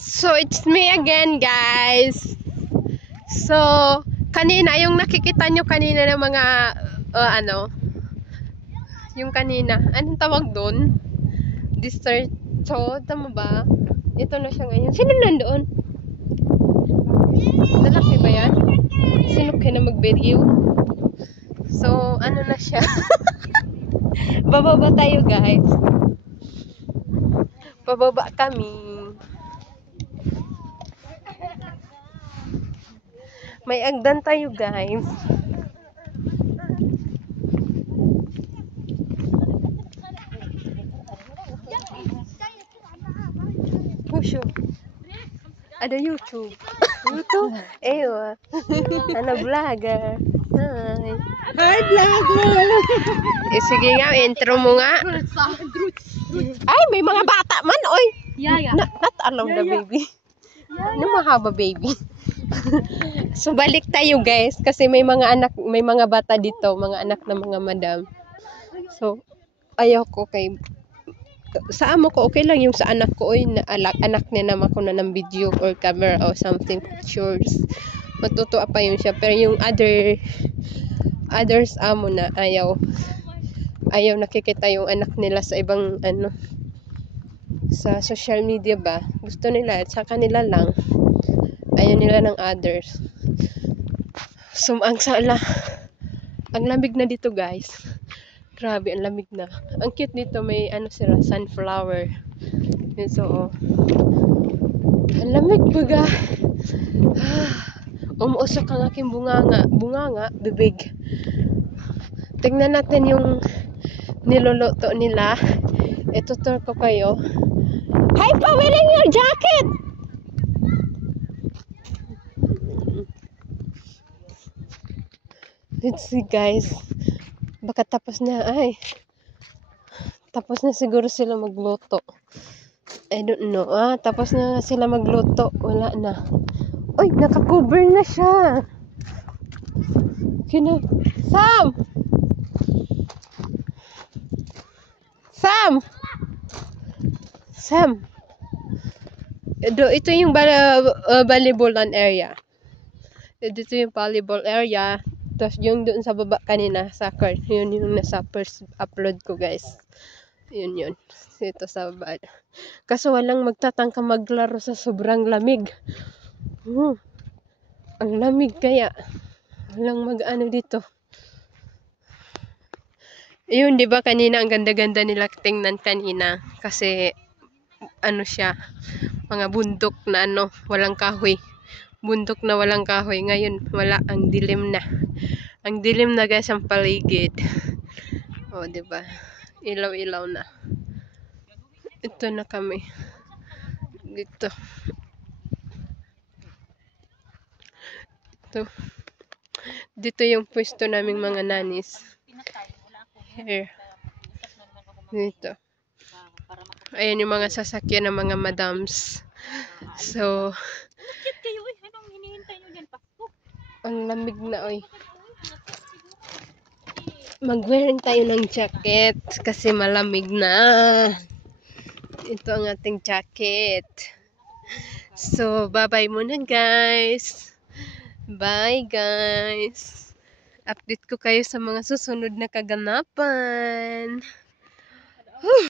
So, it's me again, guys. So, kanina, yung nakikita nyo kanina ng mga, yung kanina, anong tawag doon? Distercho, tama ba? Ito na siya ngayon. Sino nandoon? Lalaki ba yan? Sino ka na mag-video? So, ano na siya? Bababa tayo, guys. Bababa kami. May agdan tayo, guys. Pusho. Ada YouTube. YouTube? Ewa. Ano vlogger. Hi. Hi, vlogger! Sige nga, intro mo nga. Ay, may mga bata man, oy. Yaya. Not along the baby. Ano mahaba, baby? So, balik tayo, guys. Kasi may mga bata dito. Mga anak ng mga madam. So, ayaw ko kay... Sa amo ko, okay lang yung sa anak ko. Oy, anak niya naman ako na ng video or camera or something pictures. Matutuwa pa yun siya. Pero yung others amo na ayaw nakikita yung anak nila sa ibang sa social media ba. Gusto nila at sa kanila lang. Ayaw nila ng others. So, ang lamig na dito, guys. Grabe, ang lamig na. Ang cute nito, may sila, sunflower. So, ang lamig baga. Umuusok ang aking bunganga, bibig. Tingnan natin yung niluluto nila. Itutur ko kayo. Hi pa, wearing your jacket! Let's see, guys. Baka tapos na siguro sila magluto. I don't know. Tapos na sila magluto. Wala na. Uy, naka-cover na siya. Sam! Sam! Sam! Ito yung volleyball area. Dito yung volleyball area. Tapos yung doon sa baba kanina, soccer. Yun yung nasa first upload ko, guys. Yun. Ito sa baba. Kaso walang magtatangka maglaro sa sobrang lamig. Ang lamig kaya. Walang dito. Yun, di ba kanina ang ganda-ganda nila tingnan kanina. Kasi, siya. Mga bundok na walang kahoy. Bundok na walang kahoy. Ngayon, wala. Ang dilim na. Ang dilim na, guys, ang paligid. O, diba? Ilaw-ilaw na. Ito na kami. Dito. Ito. Dito yung pwesto naming mga nanis. Here. Dito. Ayan yung mga sasakyan ng mga madams. So, ang lamig na, oy. Mag-wearing tayo ng jacket kasi malamig na. Ito ang ating jacket. So, bye-bye muna, guys. Bye, guys. Update ko kayo sa mga susunod na kaganapan.